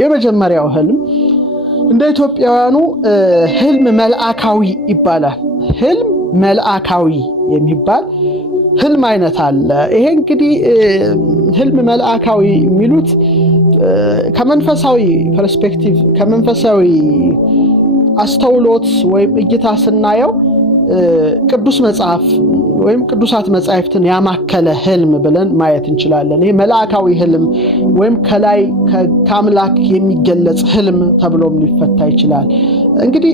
የመጀመሪያው ህልም እንደ ኢትዮጵያውያኑ ህልም መልአካዊ ይባላል። ህልም መልአካዊ የሚባል ህልም አይነት አለ። ይሄ እንግዲህ ህልም መልአካዊ የሚሉት ከመንፈሳዊ ፐርስፔክቲቭ ከመንፈሳዊ አስተውሎት ወይም እይታ ስናየው ቅዱስ መጽሐፍ ወይም ቅዱሳት መጻሕፍትን ያማከለ ህልም ብለን ማየት እንችላለን። ይሄ መልአካዊ ህልም ወይም ከላይ ከአምላክ የሚገለጽ ህልም ተብሎም ሊፈታ ይችላል። እንግዲህ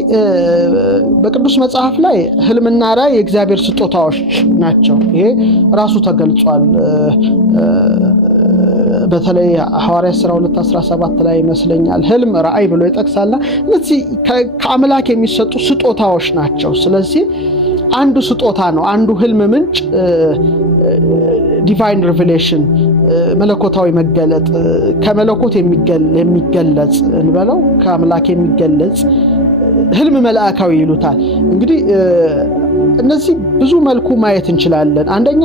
በቅዱስ መጽሐፍ ላይ ህልምና ራእይ የእግዚአብሔር ስጦታዎች ናቸው። ይሄ ራሱ ተገልጿል። በተለይ ሐዋርያት ሥራ 2:17 ላይ ይመስለኛል ህልም ራእይ ብሎ ይጠቅሳልና እነዚህ ከአምላክ የሚሰጡ ስጦታዎች ናቸው። ስለዚህ አንዱ ስጦታ ነው። አንዱ ህልም ምንጭ ዲቫይን ሪቨሌሽን መለኮታዊ መገለጥ ከመለኮት የሚገለጽ እንበለው ከአምላክ የሚገለጽ ህልም መልአካዊ ይሉታል። እንግዲህ እነዚህ ብዙ መልኩ ማየት እንችላለን። አንደኛ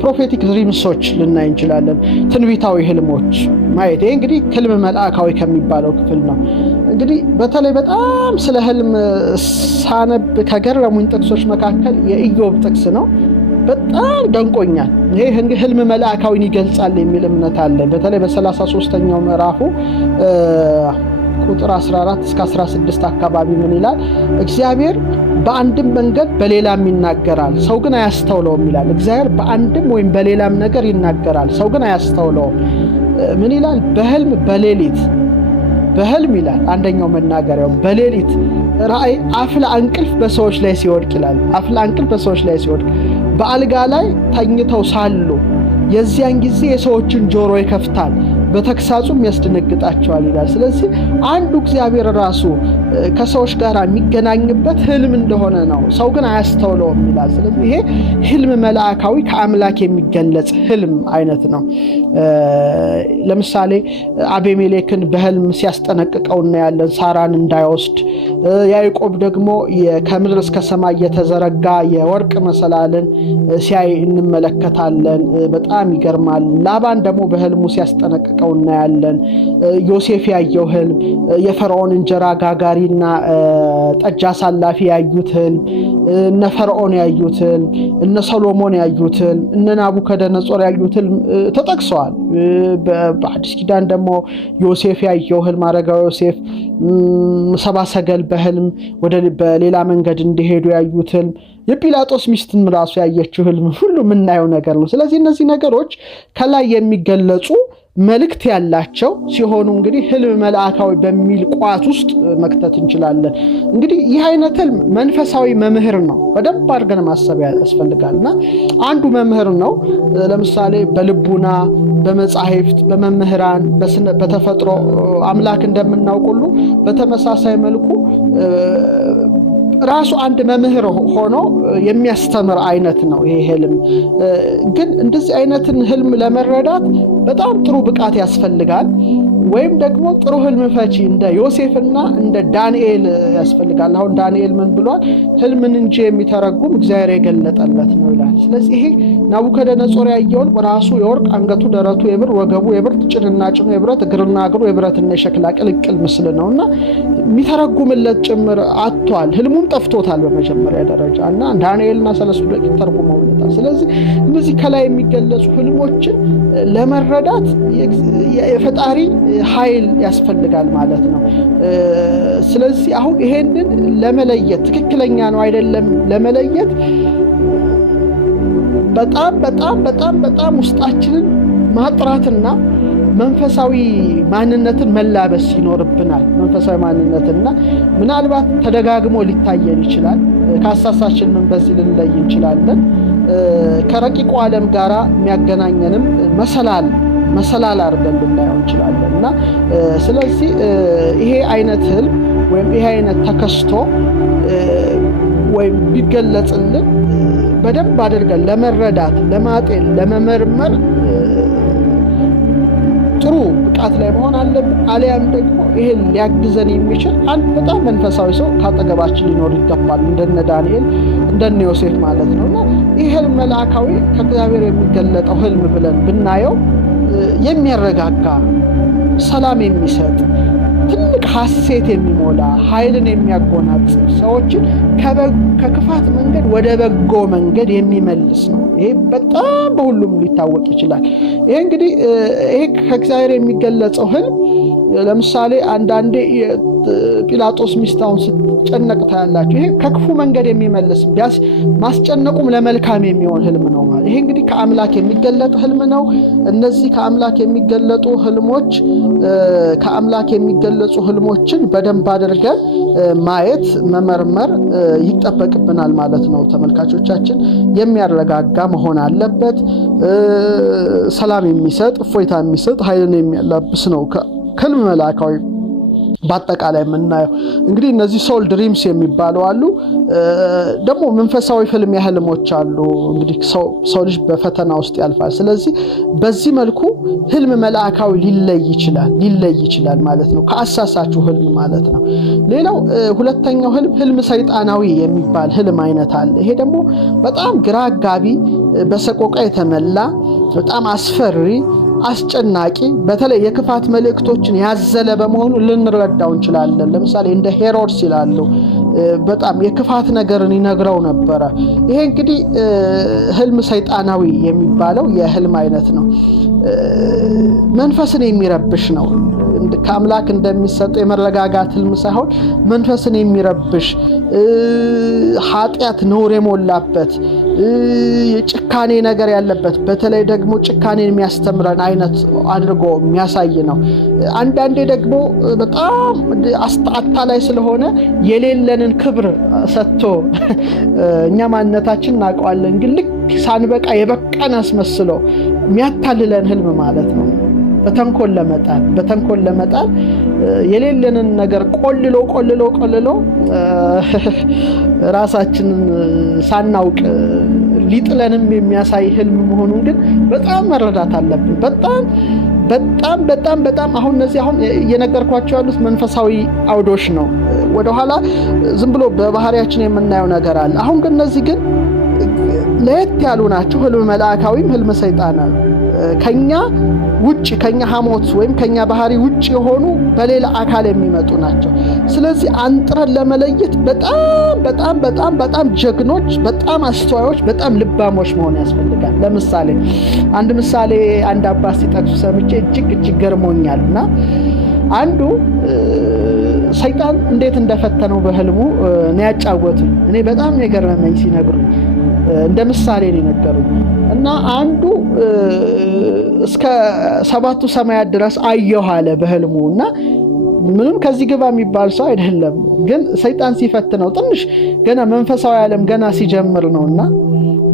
ፕሮፌቲክ ድሪምሶች ልናይ እንችላለን። ትንቢታዊ ህልሞች ማየት ይሄ እንግዲህ ህልም መልአካዊ ከሚባለው ክፍል ነው። እንግዲህ በተለይ በጣም ስለ ህልም ሳነብ ከገረሙኝ ጥቅሶች መካከል የኢዮብ ጥቅስ ነው። በጣም ደንቆኛል። ይሄ ህልም መልአካዊን ይገልጻል የሚል እምነት አለ። በተለይ በ33ኛው ምዕራፉ ቁጥር 14 እስከ 16 አካባቢ ምን ይላል? እግዚአብሔር በአንድም መንገድ በሌላም ይናገራል፣ ሰው ግን አያስተውለውም ይላል። እግዚአብሔር በአንድም ወይም በሌላም ነገር ይናገራል፣ ሰው ግን አያስተውለውም። ምን ይላል? በህልም በሌሊት በህልም ይላል አንደኛው መናገሪያው በሌሊት ራእይ አፍላ እንቅልፍ በሰዎች ላይ ሲወድቅ ይላል። አፍላ እንቅልፍ በሰዎች ላይ ሲወድቅ በአልጋ ላይ ተኝተው ሳሉ የዚያን ጊዜ የሰዎችን ጆሮ ይከፍታል፣ በተክሳጹም ያስደነግጣቸዋል ይላል። ስለዚህ አንዱ እግዚአብሔር ራሱ ከሰዎች ጋር የሚገናኝበት ህልም እንደሆነ ነው፣ ሰው ግን አያስተውለውም ይላል። ስለዚህ ይሄ ህልም መልአካዊ ከአምላክ የሚገለጽ ህልም አይነት ነው። ለምሳሌ አቤሜሌክን በህልም ሲያስጠነቅቀው እናያለን፣ ሳራን እንዳይወስድ። ያዕቆብ ደግሞ ከምድር እስከ ሰማይ የተዘረጋ የወርቅ መሰላልን ሲያይ እንመለከታለን። በጣም ይገርማል። ላባን ደግሞ በህልሙ ሲያስጠነቅቀው እናያለን። ዮሴፍ ያየው ህልም፣ የፈርዖን እንጀራ ጋጋሪና ጠጅ አሳላፊ ያዩት ህልም፣ እነ ፈርዖን ያዩት ህልም፣ እነ ሰሎሞን ያዩት ህልም፣ እነ ናቡከደነጾር ያዩት ህልም ተጠቅሰዋል። በአዲስ ኪዳን ደግሞ ዮሴፍ ያየው ህልም፣ አረጋዊ ዮሴፍ ሰብአ ሰገል በህልም በሌላ መንገድ እንዲሄዱ ያዩት ህልም፣ የጲላጦስ ሚስትም ራሱ ያየችው ህልም ሁሉ የምናየው ነገር ነው። ስለዚህ እነዚህ ነገሮች ከላይ የሚገለጹ መልእክት ያላቸው ሲሆኑ እንግዲህ ህልም መልአካዊ በሚል ቋት ውስጥ መክተት እንችላለን። እንግዲህ ይህ አይነት ህልም መንፈሳዊ መምህር ነው። በደንብ አድርገን ማሰብ ያስፈልጋልና አንዱ መምህር ነው። ለምሳሌ በልቡና በመጻሕፍት በመምህራን በተፈጥሮ አምላክ እንደምናውቅ ሁሉ በተመሳሳይ መልኩ ራሱ አንድ መምህር ሆኖ የሚያስተምር አይነት ነው ይሄ ህልም። ግን እንደዚህ አይነትን ህልም ለመረዳት በጣም ጥሩ ብቃት ያስፈልጋል። ወይም ደግሞ ጥሩ ህልም ፈቺ እንደ ዮሴፍና እንደ ዳንኤል ያስፈልጋል። አሁን ዳንኤል ምን ብሏል? ህልምን እንጂ የሚተረጉም እግዚአብሔር የገለጠለት ነው ይላል። ስለዚህ ይሄ ናቡከደነጾር ያየውን ራሱ የወርቅ አንገቱ፣ ደረቱ የብር፣ ወገቡ የብር፣ ጭንና ጭኑ የብረት፣ እግርና እግሩ የብረትና የሸክላ ቅልቅል ምስል ነውና የሚተረጉምለት ጭምር አጥቷል። ህልሙም ጠፍቶታል በመጀመሪያ ደረጃ እና ዳንኤልና ሰለስቱ ደቂቅ ተርጉመውለታል። ስለዚህ እነዚህ ከላይ የሚገለጹ ህልሞችን ለመረዳት የፈጣሪ ኃይል ያስፈልጋል ማለት ነው። ስለዚህ አሁን ይሄንን ለመለየት ትክክለኛ ነው አይደለም ለመለየት በጣም በጣም በጣም በጣም ውስጣችንን ማጥራትና መንፈሳዊ ማንነትን መላበስ ይኖርብናል። መንፈሳዊ ማንነትና ምናልባት ተደጋግሞ ሊታየን ይችላል። ከአሳሳችንም በዚህ ልንለይ እንችላለን። ከረቂቁ ዓለም ጋራ የሚያገናኘንም መሰላል አድርገን ልናየው እንችላለን እና ስለዚህ ይሄ አይነት ህልም ወይም ይሄ አይነት ተከስቶ ወይም ቢገለጽልን በደንብ አድርገን ለመረዳት፣ ለማጤን፣ ለመመርመር ጥሩ ብቃት ላይ መሆን አለብን። አሊያም ደግሞ ይሄን ሊያግዘን የሚችል አንድ በጣም መንፈሳዊ ሰው ካጠገባችን ሊኖር ይገባል። እንደነ ዳንኤል እንደነ ዮሴፍ ማለት ነውና ይሄ ህልም መልአካዊ ከእግዚአብሔር የሚገለጠው ህልም ብለን ብናየው የሚያረጋጋ ሰላም የሚሰጥ ትልቅ ሐሴት የሚሞላ ኃይልን የሚያጎናጽፍ ሰዎችን ከክፋት መንገድ ወደ በጎ መንገድ የሚመልስ ነው። ይሄ በጣም በሁሉም ሊታወቅ ይችላል። ይሄ እንግዲህ ይሄ ከእግዚአብሔር የሚገለጸው ህልም ለምሳሌ አንዳንዴ ጲላጦስ ሚስታውን ስትጨነቅ ታያላችሁ። ይሄ ከክፉ መንገድ የሚመልስ ቢያስ ማስጨነቁም ለመልካም የሚሆን ህልም ነው ማለት። ይሄ እንግዲህ ከአምላክ የሚገለጥ ህልም ነው። እነዚህ ከአምላክ የሚገለጡ ህልሞች ከአምላክ የሚገለጹ ህልሞችን በደንብ አድርገን ማየት መመርመር ይጠበቅብናል ማለት ነው። ተመልካቾቻችን የሚያረጋጋ መሆን አለበት። ሰላም የሚሰጥ እፎይታ የሚሰጥ ኃይልን የሚያላብስ ነው ከህልም መላካዊ በአጠቃላይ የምናየው። እንግዲህ እነዚህ ሶል ድሪምስ የሚባሉ አሉ። ደግሞ መንፈሳዊ ህልም ህልሞች አሉ። እንግዲህ ሰው ልጅ በፈተና ውስጥ ያልፋል። ስለዚህ በዚህ መልኩ ህልም መላእካዊ ሊለይ ይችላል ማለት ነው፣ ከአሳሳችሁ ህልም ማለት ነው። ሌላው ሁለተኛው ህልም ሰይጣናዊ የሚባል ህልም አይነት አለ። ይሄ ደግሞ በጣም ግራ አጋቢ፣ በሰቆቃ የተመላ በጣም አስፈሪ አስጨናቂ በተለይ የክፋት መልእክቶችን ያዘለ በመሆኑ ልንረዳው እንችላለን። ለምሳሌ እንደ ሄሮድስ ይላሉ በጣም የክፋት ነገርን ይነግረው ነበረ። ይሄ እንግዲህ ህልም ሰይጣናዊ የሚባለው የህልም አይነት ነው። መንፈስን የሚረብሽ ነው። ከአምላክ እንደሚሰጥ የመረጋጋት ህልም ሳይሆን መንፈስን የሚረብሽ ኃጢአት ነውር የሞላበት የጭካኔ ነገር ያለበት በተለይ ደግሞ ጭካኔን የሚያስተምረን አይነት አድርጎ የሚያሳይ ነው። አንዳንዴ ደግሞ በጣም አታላይ ስለሆነ የሌለንን ክብር ሰጥቶ እኛ ማንነታችን እናውቀዋለን፣ ግን ልክ ሳንበቃ የበቃን አስመስሎ የሚያታልለን ህልም ማለት ነው። በተንኮል ለመጣል የሌለንን ነገር ቆልሎ ራሳችንን ሳናውቅ ሊጥለንም የሚያሳይ ህልም መሆኑን ግን በጣም መረዳት አለብን። በጣም አሁን እነዚህ እየነገርኳቸው ያሉት መንፈሳዊ አውዶች ነው። ወደኋላ ዝም ብሎ በባህሪያችን የምናየው ነገር አለ። አሁን ግን እነዚህ ግን ለየት ያሉ ናቸው። ህልም መላእካዊም ህልም ሰይጣናዊ ከኛ ውጭ ከኛ ሐሞት ወይም ከኛ ባህሪ ውጭ የሆኑ በሌላ አካል የሚመጡ ናቸው። ስለዚህ አንጥረን ለመለየት በጣም ጀግኖች፣ በጣም አስተዋዮች፣ በጣም ልባሞች መሆን ያስፈልጋል። ለምሳሌ አንድ አባት ሲጠቅሱ ሰምቼ እጅግ ገርሞኛልና አንዱ ሰይጣን እንዴት እንደፈተነው በህልሙ ነው ያጫወቱኝ። እኔ በጣም የገረመኝ ሲነግሩኝ እንደ ምሳሌ ነው የነገሩኝ። እና አንዱ እስከ 7ቱ ሰማያት ድረስ አየሁ አለ በህልሙ። እና ምንም ከዚህ ግባ የሚባል ሰው አይደለም፣ ግን ሰይጣን ሲፈትነው ትንሽ ገና መንፈሳዊ ዓለም ገና ሲጀምር ነውና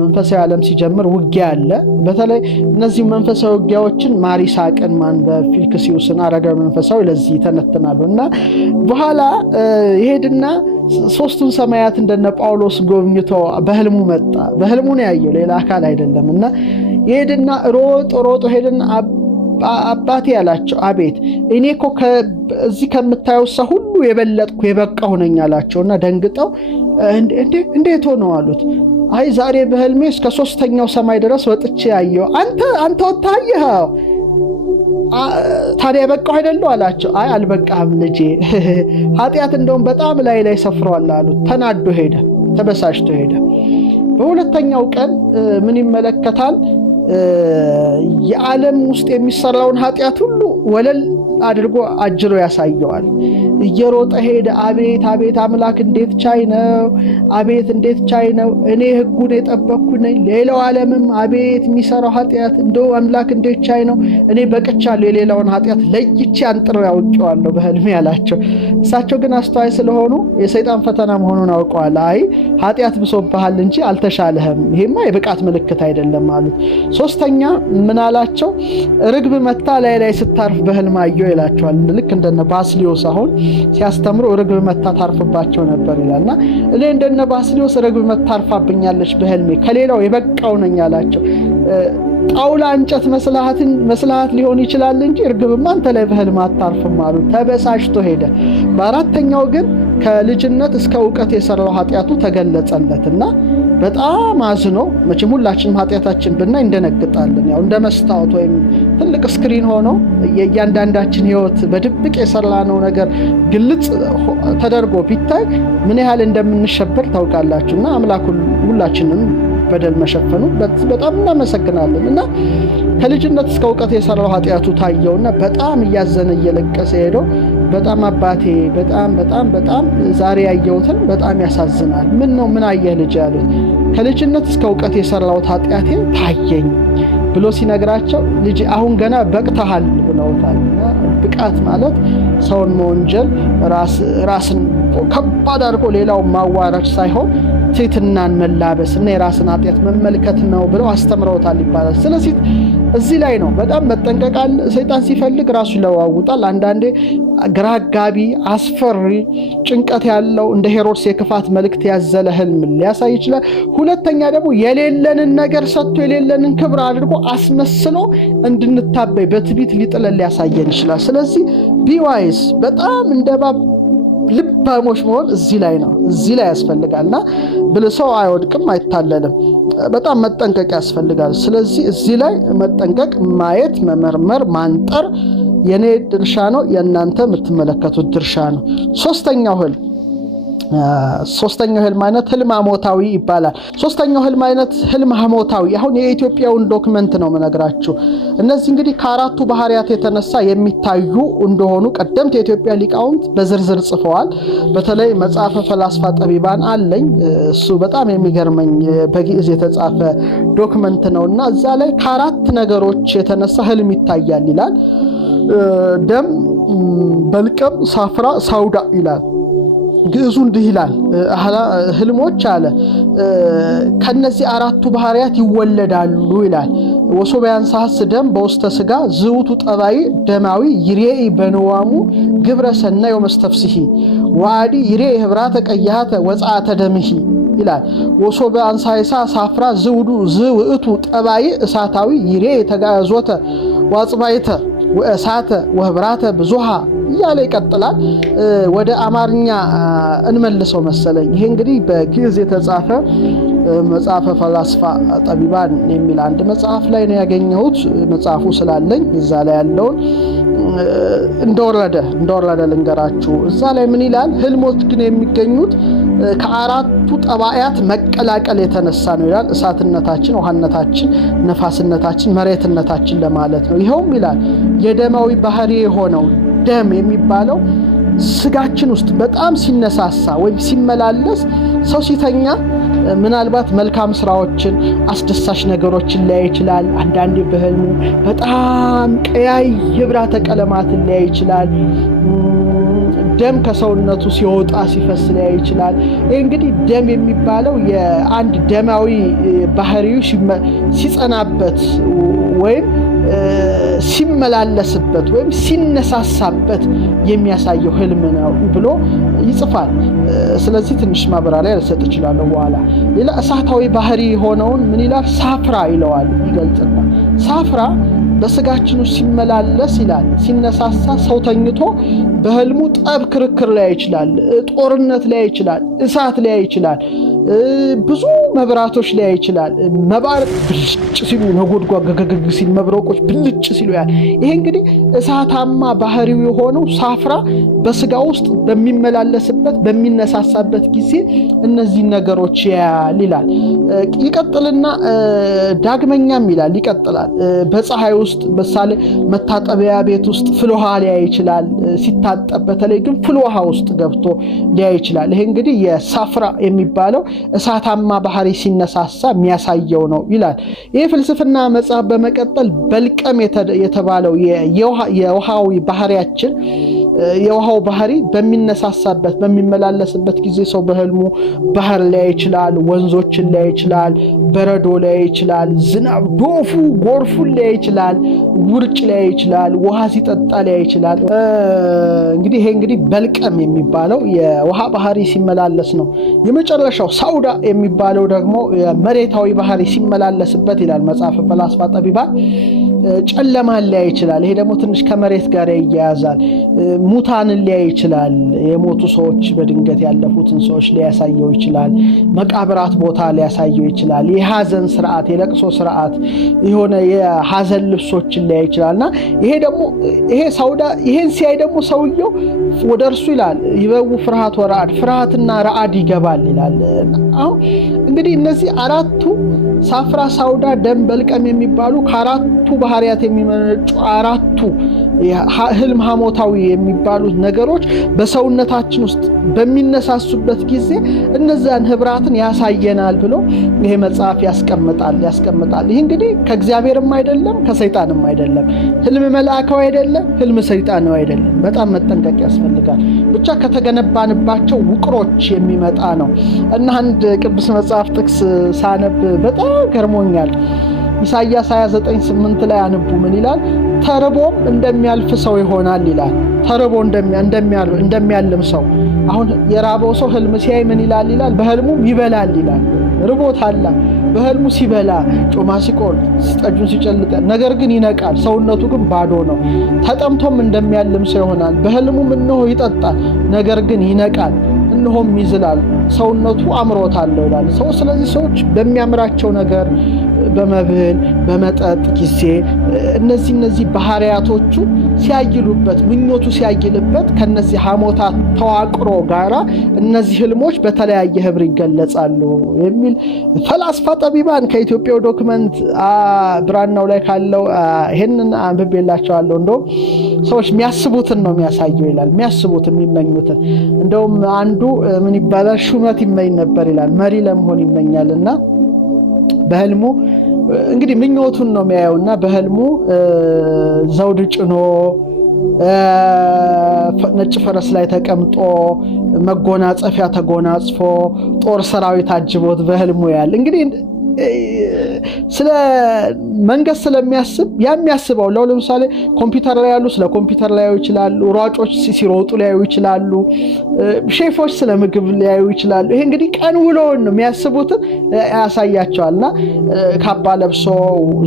መንፈሳዊ ዓለም ሲጀምር ውጊያ አለ። በተለይ እነዚህ መንፈሳዊ ውጊያዎችን ማሪሳቅን ማንበብ ፊልክስዩስን አረጋዊ መንፈሳዊ ለዚህ ተነትናሉ። እና በኋላ ይሄድና 3ቱን ሰማያት እንደነ ጳውሎስ ጎብኝቶ በህልሙ መጣ። በህልሙ ነው ያየው፣ ሌላ አካል አይደለም። እና ይሄድና ሮጦ ሄድና አባቴ ያላቸው፣ አቤት እኔ እኮ እዚህ ከምታየው ሰው ሁሉ የበለጥኩ የበቃሁ ነኝ አላቸውና ደንግጠው እንዴት ሆነው አሉት። አይ ዛሬ በህልሜ እስከ 3ኛው ሰማይ ድረስ ወጥቼ ያየው። አንተ ወጣየኸው ታዲያ የበቃሁ አይደለሁ አላቸው። አይ አልበቃህም ልጄ፣ ኃጢአት እንደውም በጣም ላይ ሰፍሯል አሉት። ተናዶ ሄደ፣ ተበሳጭቶ ሄደ። በሁለተኛው ቀን ምን ይመለከታል? የዓለም ውስጥ የሚሰራውን ኃጢአት ሁሉ ወለል አድርጎ አጅሮ ያሳየዋል። እየሮጠ ሄደ። አቤት አምላክ እንዴት ቻይ ነው! አቤት እንዴት ቻይ ነው! እኔ ህጉን የጠበቅኩ ነኝ። ሌላው ዓለምም አቤት የሚሰራው ኃጢአት እንደው አምላክ እንዴት ቻይ ነው! እኔ በቅቻለሁ። የሌላውን ኃጢአት ለይቼ አንጥረው ያውቀዋለሁ በህልሜ ያላቸው። እሳቸው ግን አስተዋይ ስለሆኑ የሰይጣን ፈተና መሆኑን አውቀዋል። አይ ኃጢአት ብሶብሃል እንጂ አልተሻለህም፣ ይሄማ የብቃት ምልክት አይደለም አሉት። ሶስተኛ ምን አላቸው? ርግብ መታ ላይ ስታርፍ በህልም አየሁ ይላቸዋል። ልክ እንደነ ባስሊዮስ አሁን ሲያስተምሩ ርግብ መታ ታርፍባቸው ነበር ይላልና እኔ እንደነ ባስሊዮስ ርግብ መታ ታርፋብኛለች በህልሜ፣ ከሌላው የበቃው ነኝ አላቸው። ጣውላ እንጨት መስላሃት ሊሆን ይችላል እንጂ ርግብማ አንተ ላይ በህልም አታርፍም አሉ። ተበሳጭቶ ሄደ። በአራተኛው ግን ከልጅነት እስከ ዕውቀት የሰራው ኃጢያቱ ተገለጸለትና በጣም አዝኖ መቼም ሁላችንም ኃጢያታችን ብናይ እንደነግጣለን። ያው እንደ መስታወት ወይም ትልቅ ስክሪን ሆኖ የእያንዳንዳችን ህይወት በድብቅ የሰራነው ነገር ግልጽ ተደርጎ ቢታይ ምን ያህል እንደምንሸበር ታውቃላችሁና አምላክ ሁላችንም በደል መሸፈኑ በጣም እናመሰግናለን። እና ከልጅነት እስከ ዕውቀት የሰራው ኃጢያቱ ታየውና በጣም እያዘነ እየለቀሰ ሄዶ በጣም አባቴ በጣም ዛሬ ያየሁትን በጣም ያሳዝናል። ምን አየህ ልጅ ያሉት ከልጅነት እስከ ዕውቀት የሰራው ኃጢያቴ ታየኝ ብሎ ሲነግራቸው ልጅ አሁን ገና በቅተሃል ብለውታልና ብቃት ማለት ሰውን መወንጀል ራስን ከባድ አድርጎ ሌላው ማዋረድ ሳይሆን ትሕትናን መላበስ እና የራስን ኃጢያት መመልከት ነው ብለው አስተምረውታል ይባላል። ስለዚህ እዚህ ላይ ነው በጣም መጠንቀቃል። ሰይጣን ሲፈልግ ራሱ ይለዋውጣል። አንዳንዴ ግራጋቢ አስፈሪ ጭንቀት ያለው እንደ ሄሮድስ የክፋት መልእክት ያዘለ ህልም ሊያሳይ ይችላል። ሁለተኛ ደግሞ የሌለንን ነገር ሰጥቶ የሌለንን ክብር አድርጎ አስመስሎ እንድንታበይ በትዕቢት ሊጥለን ሊያሳየን ይችላል። ስለዚህ ቢዋይስ በጣም እንደባብ ልባሞች መሆን እዚህ ላይ ያስፈልጋልና ብልሰው አይወድቅም አይታለልም። በጣም መጠንቀቅ ያስፈልጋል። ስለዚህ እዚህ ላይ መጠንቀቅ፣ ማየት፣ መመርመር፣ ማንጠር የኔ ድርሻ ነው፣ የእናንተ የምትመለከቱት ድርሻ ነው። ሶስተኛው ህልም አይነት ህልም ሐሞታዊ ይባላል። ሶስተኛው ህልም አይነት ህልም ሐሞታዊ አሁን የኢትዮጵያውን ዶክመንት ነው መነግራችሁ። እነዚህ እንግዲህ ከአራቱ ባህሪያት የተነሳ የሚታዩ እንደሆኑ ቀደምት የኢትዮጵያ ሊቃውንት በዝርዝር ጽፈዋል። በተለይ መጽሐፈ ፈላስፋ ጠቢባን አለኝ። እሱ በጣም የሚገርመኝ በግዕዝ የተጻፈ ዶክመንት ነውና እዛ ላይ ከአራት ነገሮች የተነሳ ህልም ይታያል ይላል። ደም፣ በልቀም፣ ሳፍራ፣ ሳውዳ ይላል። ግዕዙ እንዲህ ይላል። ህልሞች አለ ከነዚህ አራቱ ባህሪያት ይወለዳሉ ይላል። ወሶበ ያንሳስ ደም በውስተ ስጋ ዝውቱ ጠባይ ደማዊ ይሬኢ በነዋሙ ግብረ ሰናይ ወመስተፍሲሂ ዋዲ ይሬኢ ህብራተ ቀያተ ወጻተ ደምሂ ይላል። ወሶበ አንሳይሳ ሳፍራ ዝውቱ ጠባይ እሳታዊ ይሬኢ ተጋዞተ ዋጽባይተ ወእሳተ ወህብራተ ብዙሃ እያለ ይቀጥላል። ወደ አማርኛ እንመልሰው መሰለኝ። ይሄ እንግዲህ በግዕዝ የተጻፈ መጽሐፈ ፈላስፋ ጠቢባን የሚል አንድ መጽሐፍ ላይ ነው ያገኘሁት። መጽሐፉ ስላለኝ እዛ ላይ ያለውን እንደወረደ ልንገራችሁ። እዛ ላይ ምን ይላል? ህልሞች ግን የሚገኙት ከአራቱ ጠባያት መቀላቀል የተነሳ ነው ይላል። እሳትነታችን፣ ውሃነታችን፣ ነፋስነታችን፣ መሬትነታችን ለማለት ነው። ይኸውም ይላል የደማዊ ባህሪ የሆነው ደም የሚባለው ስጋችን ውስጥ በጣም ሲነሳሳ ወይም ሲመላለስ ሰው ሲተኛ ምናልባት መልካም ስራዎችን፣ አስደሳች ነገሮችን ሊያይ ይችላል። አንዳንዴ በህልሙ በጣም ቀያይ ህብራተ ቀለማትን ሊያይ ይችላል። ደም ከሰውነቱ ሲወጣ ሲፈስ ሊያይ ይችላል። ይህ እንግዲህ ደም የሚባለው የአንድ ደማዊ ባህሪው ሲጸናበት ወይም ሲመላለስበት ወይም ሲነሳሳበት የሚያሳየው ህልም ነው ብሎ ይጽፋል። ስለዚህ ትንሽ ማብራሪያ ልሰጥ እችላለሁ በኋላ። ሌላ እሳታዊ ባህሪ የሆነውን ምን ይላል? ሳፍራ ይለዋል፣ ይገልጽና ሳፍራ በስጋችን ውስጥ ሲመላለስ ይላል ሲነሳሳ ሰው ተኝቶ በህልሙ ጠብ ክርክር ላይ ይችላል፣ ጦርነት ላይ ይችላል፣ እሳት ላይ ይችላል፣ ብዙ መብራቶች ላይ ይችላል። መባረቅ ብልጭ ሲሉ ነጎድጓድ ገገግ ሲል መብረቆች ብልጭ ሲሉ ያል ይሄ እንግዲህ እሳታማ ባህሪው የሆነው ሳፍራ በስጋ ውስጥ በሚመላለስበት በሚነሳሳበት ጊዜ እነዚህ ነገሮች ያል ይላል። ይቀጥልና ዳግመኛም ይላል ይቀጥላል። በፀሐይ ውስጥ በሳለ መታጠቢያ ቤት ውስጥ ፍልውሃ ላይ ይችላል። ሲታጠብ በተለይ ግን ፍልውሃ ውስጥ ገብቶ ላይ ይችላል። ይሄ እንግዲህ የሳፍራ የሚባለው እሳታማ ባህሪ ሲነሳሳ የሚያሳየው ነው ይላል። ይህ ፍልስፍና መጽሐፍ በመቀጠል በልቀም የተባለው የውሃዊ ባህሪያችን የውሃው ባህሪ በሚነሳሳበት በሚመላለስበት ጊዜ ሰው በህልሙ ባህር ላይ ይችላል፣ ወንዞችን ላይ ይችላል፣ በረዶ ላይ ይችላል፣ ዝናብ ዶፉ ጎርፉን ላይ ይችላል፣ ውርጭ ላይ ይችላል፣ ውሃ ሲጠጣ ላይ ይችላል። እንግዲህ ይሄ እንግዲህ በልቀም የሚባለው የውሃ ባህሪ ሲመላለስ ነው። የመጨረሻው ሳውዳ የሚባለው ደግሞ መሬታዊ ባህሪ ሲመላለስበት ይላል መጽሐፈ ፈላስፋ ጠቢባን። ጨለማን ሊያይ ይችላል። ይሄ ደግሞ ትንሽ ከመሬት ጋር ይያያዛል። ሙታንን ሊያይ ይችላል። የሞቱ ሰዎች በድንገት ያለፉትን ሰዎች ሊያሳየው ይችላል። መቃብራት ቦታ ሊያሳየው ይችላል። የሐዘን ስርዓት፣ የለቅሶ ስርዓት፣ የሆነ የሐዘን ልብሶችን ሊያይ ይችላልና ይሄ ደግሞ ይሄን ሲያይ ደግሞ ሰውየው ወደ እርሱ ይላል ይበው ፍርሃት ወራድ፣ ፍርሃትና ረዓድ ይገባል ይላል። አሁን እንግዲህ እነዚህ አራቱ ሳፍራ፣ ሳውዳ፣ ደም በልቀም የሚባሉ ከአራቱ ባህሪያት የሚመነጩ አራቱ ህልም ሐሞታዊ የሚባሉ ነገሮች በሰውነታችን ውስጥ በሚነሳሱበት ጊዜ እነዛን ህብራትን ያሳየናል ብሎ ይሄ መጽሐፍ ያስቀምጣል። ይህ እንግዲህ ከእግዚአብሔርም አይደለም ከሰይጣንም አይደለም። ህልም መልአካዊ አይደለም፣ ህልም ሰይጣናዊ አይደለም። በጣም መጠንቀቅ ያስፈልጋል። ብቻ ከተገነባንባቸው ውቅሮች የሚመጣ ነው እና አንድ ቅዱስ መጽሐፍ ጥቅስ ሳነብ በጣም ገርሞኛል። ኢሳይያስ 29:8 ላይ አንቡ ምን ይላል? ተርቦም እንደሚያልፍ ሰው ይሆናል ይላል። ተርቦ እንደሚያልም ሰው። አሁን የራበው ሰው ህልም ሲያይ ምን ይላል? በህልሙም ይበላል ይላል። ርቦታል። በህልሙ ሲበላ ጮማ ሲቆርጥ ጠጁን ሲጨልጥ፣ ነገር ግን ይነቃል፣ ሰውነቱ ግን ባዶ ነው። ተጠምቶም እንደሚያልም ሰው ይሆናል። በህልሙም እነሆ ይጠጣል፣ ነገር ግን ይነቃል፣ እነሆም ይዝላል፣ ሰውነቱ አምሮታል ይላል። ስለዚህ ሰዎች በሚያምራቸው ነገር በመብል በመጠጥ ጊዜ እነዚህ ባህሪያቶቹ ሲያይሉበት፣ ምኞቱ ሲያይልበት ከነዚህ ሐሞታት ተዋቅሮ ጋራ እነዚህ ህልሞች በተለያየ ህብር ይገለጻሉ የሚል ፈላስፋ ጠቢባን ከኢትዮጵያው ዶክመንት ብራናው ላይ ካለው ይሄንን አንብቤላቸዋለሁ። እንደውም ሰዎች የሚያስቡትን ነው የሚያሳየው ይላል። የሚያስቡትን የሚመኙትን። እንደውም አንዱ ምን ይባላል? ሹመት ይመኝ ነበር ይላል። መሪ ለመሆን ይመኛልና በህልሙ እንግዲህ ምኞቱን ነው የሚያየውና በህልሙ ዘውድ ጭኖ ነጭ ፈረስ ላይ ተቀምጦ መጎናጸፊያ ተጎናጽፎ ጦር ሰራዊት አጅቦት በህልሙ ያለ እንግዲህ ስለ መንግስት ስለሚያስብ የሚያስበው ለምሳሌ ኮምፒውተር ላይ ያሉ ስለ ኮምፒውተር ላይ ይችላሉ፣ ሯጮች ሲሮጡ ላይ ይችላሉ፣ ሼፎች ስለ ምግብ ላይ ይችላሉ። ይሄ እንግዲህ ቀን ውሎውን ነው የሚያስቡት ያሳያቸዋልና ካባ ለብሶ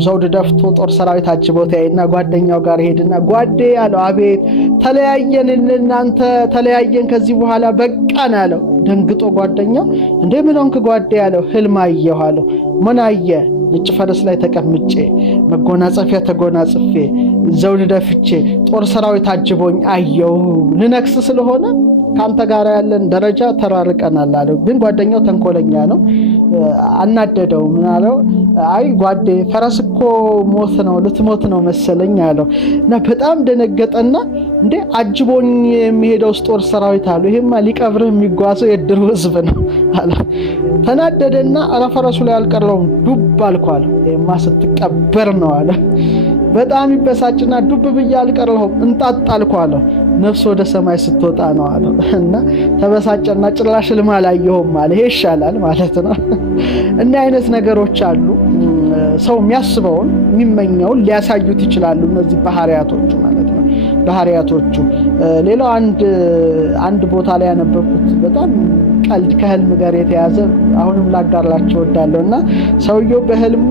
ዘውድ ደፍቶ ጦር ሰራዊት አጅቦት ያይና ጓደኛው ጋር ሄድና ጓዴ ያለው አቤት ተለያየን፣ እናንተ ተለያየን ከዚህ በኋላ በቃን አለው። ደንግጦ ጓደኛው እንዴ ምን ሆንክ ጓዴ ያለው ህልም አየሁ አለው። ምን አየ? ነጭ ፈረስ ላይ ተቀምጬ መጎናጸፊያ ተጎናጽፌ ዘውድ ደፍቼ ጦር ሰራዊት አጅቦኝ አየሁ። ልነክስ ስለሆነ ካንተ ጋር ያለን ደረጃ ተራርቀናል አለው። ግን ጓደኛው ተንኮለኛ ነው። አናደደው። ምን አለው? አይ ጓዴ ፈረስ እኮ ሞት ነው ልትሞት ነው መሰለኝ አለው። እና በጣም ደነገጠና እንዴ አጅቦኝ የሚሄደው ጦር ሰራዊት አለው። ይሄማ ሊቀብርህ የሚጓዘው የድሩ ህዝብ ነው አለ። ተናደደና አለ ፈረሱ ላይ አልቀረውም ዱብ አልኳል። ይሄማ ስትቀበር ነው አለ። በጣም ይበሳጭና ዱብ ብዬ አልቀረሁም እንጣጥ አልኳል። ነፍስ ወደ ሰማይ ስትወጣ ነው አለ። እና ተበሳጨና ጭራሽ ህልም አላየሁም አለ። ይሄ ይሻላል ማለት ነው። እና አይነት ነገሮች አሉ። ሰው የሚያስበውን የሚመኘውን ሊያሳዩት ይችላሉ እነዚህ ባህሪያቶቹ ማለት ነው። ባህሪያቶቹ ሌላው አንድ ቦታ ላይ ያነበብኩት በጣም ቀልድ ከህልም ጋር የተያዘ አሁንም ላጋራላችሁ እወዳለሁና ሰውየው በህልሙ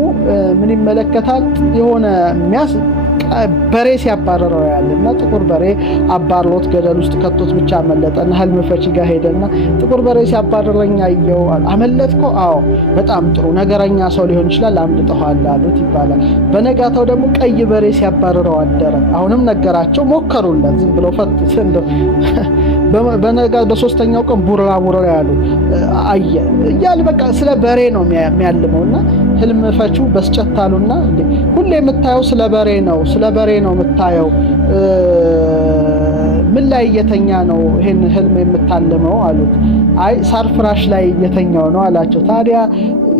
ምን ይመለከታል? የሆነ በሬ ሲያባረረው ያለና ጥቁር በሬ አባርሎት ገደል ውስጥ ከቶት ብቻ አመለጠና ህልም ፈቺ ጋር ሄደና ጥቁር በሬ ሲያባረረኝ አየው። አመለጥከው? አዎ። በጣም ጥሩ ነገረኛ ሰው ሊሆን ይችላል፣ አምልጠዋል አሉት ይባላል። በነጋታው ደግሞ ቀይ በሬ ሲያባረረው አደረ። አሁንም ነገራቸው፣ ሞከሩለት፣ ዝም ብለው ፈቱት። እንደው በሶስተኛው ቀን ቡራ ያሉ አየ እያለ በቃ ስለ በሬ ነው የሚያልመውና ህልም ፈቺው በስጨታሉና ሁሌ የምታየው ስለ በሬ ነው የምታየው። ምን ላይ እየተኛ ነው ይሄን ህልም የምታልመው አሉት። አይ ሳር ፍራሽ ላይ እየተኛው ነው አላቸው። ታዲያ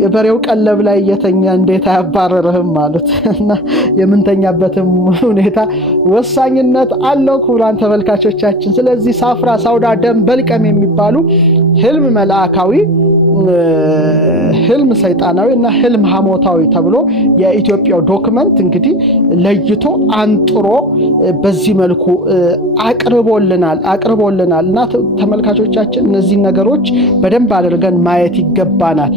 የበሬው ቀለብ ላይ እየተኛ እንዴት አያባረርህም አሉት። እና የምንተኛበትም ሁኔታ ወሳኝነት አለው ክቡራን ተመልካቾቻችን። ስለዚህ ሳፍራ፣ ሳውዳ፣ ደም በልቀም የሚባሉ ህልም መልአካዊ፣ ህልም ሰይጣናዊ እና ህልም ሐሞታዊ ተብሎ የኢትዮጵያው ዶክመንት እንግዲህ ለይቶ አንጥሮ በዚህ መልኩ አቅርቦልናል እና ተመልካቾቻችን እነዚህ ነገሮች በደንብ አድርገን ማየት ይገባናል።